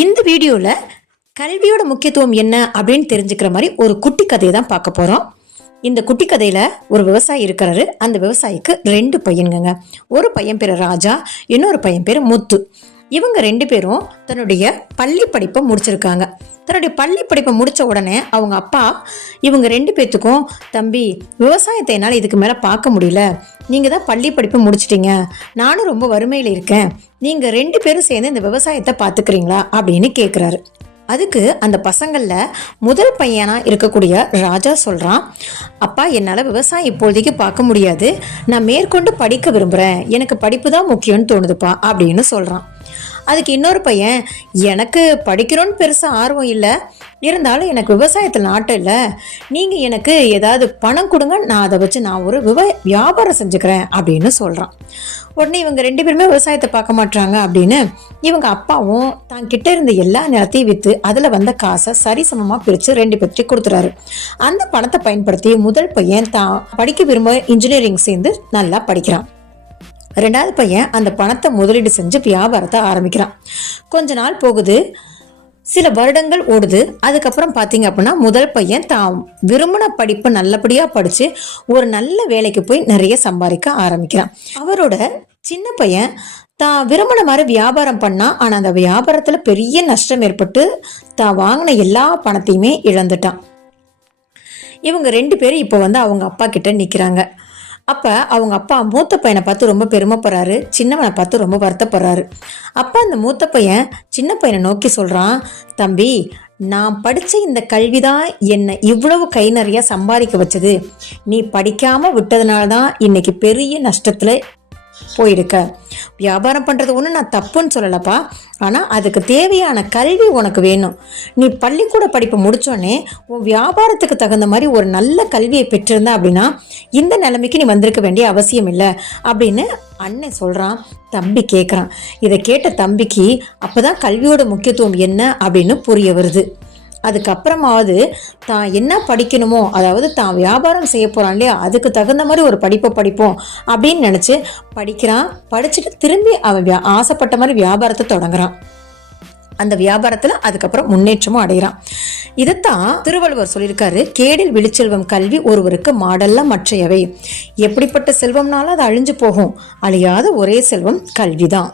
இந்த வீடியோவில் கல்வியோட முக்கியத்துவம் என்ன அப்படின்னு தெரிஞ்சுக்கிற மாதிரி ஒரு குட்டி கதையை தான் பார்க்க போகிறோம் இந்த குட்டி கதையில் ஒரு விவசாயி இருக்கிறாரு. அந்த விவசாயிக்கு ரெண்டு பையனுங்க ஒரு பையன் பேர் ராஜா இன்னொரு பையன் பேர் முத்து. இவங்க ரெண்டு பேரும் தன்னுடைய பள்ளி படிப்பை முடிச்சிருக்காங்க. தன்னுடைய பள்ளி படிப்பை முடித்த உடனே அவங்க அப்பா இவங்க ரெண்டு பேர்த்துக்கும் தம்பி விவசாயத்தை என்னால் இதுக்கு மேலே பார்க்க முடியல. நீங்கள் தான் பள்ளி படிப்பு முடிச்சிட்டீங்க. நானும் ரொம்ப வறுமையில் இருக்கேன். நீங்கள் ரெண்டு பேரும் சேர்ந்து இந்த விவசாயத்தை பார்த்துக்கிறீங்களா? அப்படின்னு கேட்குறாரு அதுக்கு அந்த பசங்களில் முதல் பையனாக இருக்கக்கூடிய ராஜா சொல்கிறான் அப்பா என்னால் விவசாயம் இப்போதைக்கு பார்க்க முடியாது. நான் மேற்கொண்டு படிக்க விரும்புகிறேன் எனக்கு படிப்பு தான் முக்கியம்னு தோணுதுப்பா அப்படின்னு சொல்கிறான் அதுக்கு இன்னொரு பையன் எனக்கு படிக்கிறோன்னு பெருசாக ஆர்வம் இல்லை. இருந்தாலும் எனக்கு விவசாயத்தில் நாட்டம் இல்லை. நீங்கள் எனக்கு ஏதாவது பணம் கொடுங்க. நான் அதை வச்சு நான் ஒரு விவ வியாபாரம் செஞ்சுக்கிறேன். அப்படின்னு சொல்கிறான் உடனே இவங்க ரெண்டு பேருமே விவசாயத்தை பார்க்க மாட்டாங்க அப்படின்னு இவங்க அப்பாவும் தான் கிட்ட இருந்த எல்லா நிலத்தையும் விற்று அதில் வந்த காசை சரிசமமாக பிரித்து ரெண்டு பேர்த்தையும் கொடுத்துறாரு. அந்த பணத்தை பயன்படுத்தி முதல் பையன் தான் படிக்க விரும்ப இன்ஜினியரிங் சேர்ந்து நல்லா படிக்கிறான். ரெண்டாவது பையன் அந்த பணத்தை முதலீடு செஞ்சு வியாபாரத்தை ஆரம்பிக்கிறான். கொஞ்ச நாள் போகுது. சில வருடங்கள் ஓடுது. அதுக்கப்புறம் பார்த்தீங்க அப்படின்னா முதல் பையன் தான் விரும்பின படிப்பு நல்லபடியாக படித்து ஒரு நல்ல வேலைக்கு போய் நிறைய சம்பாதிக்க ஆரம்பிக்கிறான். அவரோட சின்ன பையன் தான் விரும்பின மாதிரி வியாபாரம் பண்ணான் ஆனால் அந்த வியாபாரத்தில் பெரிய நஷ்டம் ஏற்பட்டு தான் வாங்கின எல்லா பணத்தையுமே இழந்துட்டான். இவங்க ரெண்டு பேரும் இப்போ வந்து அவங்க அப்பா கிட்ட நிற்கிறாங்க அப்போ அவங்க அப்பா மூத்த பையனை பார்த்து ரொம்ப பெருமைப்படுறாரு சின்னவனை பார்த்து ரொம்ப வருத்தப்படுறாரு. அப்பா அந்த மூத்த பையன் சின்ன பையனை நோக்கி சொல்கிறான் தம்பி நான் படித்த இந்த கல்வி தான் என்னை இவ்வளவு கை நிறையா சம்பாதிக்க வச்சது. நீ படிக்காமல் விட்டதுனால தான் இன்றைக்கி பெரிய நஷ்டத்தில் போயிருக்க. வியாபாரம் பண்ணுறது ஒன்று நான் தப்புன்னு சொல்லலப்பா. ஆனால் அதுக்கு தேவையான கல்வி உனக்கு வேணும். நீ பள்ளிக்கூட படிப்பை முடித்தோடனே உன் வியாபாரத்துக்கு தகுந்த மாதிரி ஒரு நல்ல கல்வியை பெற்றிருந்த அப்படின்னா இந்த நிலைமைக்கு நீ வந்திருக்க வேண்டிய அவசியம் இல்லை அப்படின்னு அண்ணன் சொல்கிறான் தம்பி கேட்குறான் இதை கேட்ட தம்பிக்கு அப்போ தான் கல்வியோட முக்கியத்துவம் என்ன அப்படின்னு புரிய வருது. அதுக்கப்புறமாவது தான் என்ன படிக்கணுமோ அதாவது தான் வியாபாரம் செய்ய போகிறான் இல்லையா அதுக்கு தகுந்த மாதிரி ஒரு படிப்பை படிப்போம் அப்படின்னு நினச்சி படிக்கிறான். படிச்சுட்டு திரும்பி அவன் வியா ஆசைப்பட்ட மாதிரி வியாபாரத்தை தொடங்குறான். அந்த வியாபாரத்தில் அதுக்கப்புறம் முன்னேற்றமும் அடைகிறான். இதைத்தான் திருவள்ளுவர் சொல்லியிருக்காரு கேடில் விழிச்செல்வம் கல்வி ஒருவருக்கு மாடல்ல மற்றையவை. எப்படிப்பட்ட செல்வம்னாலும் அது அழிஞ்சு போகும். அழியாத ஒரே செல்வம் கல்வி தான்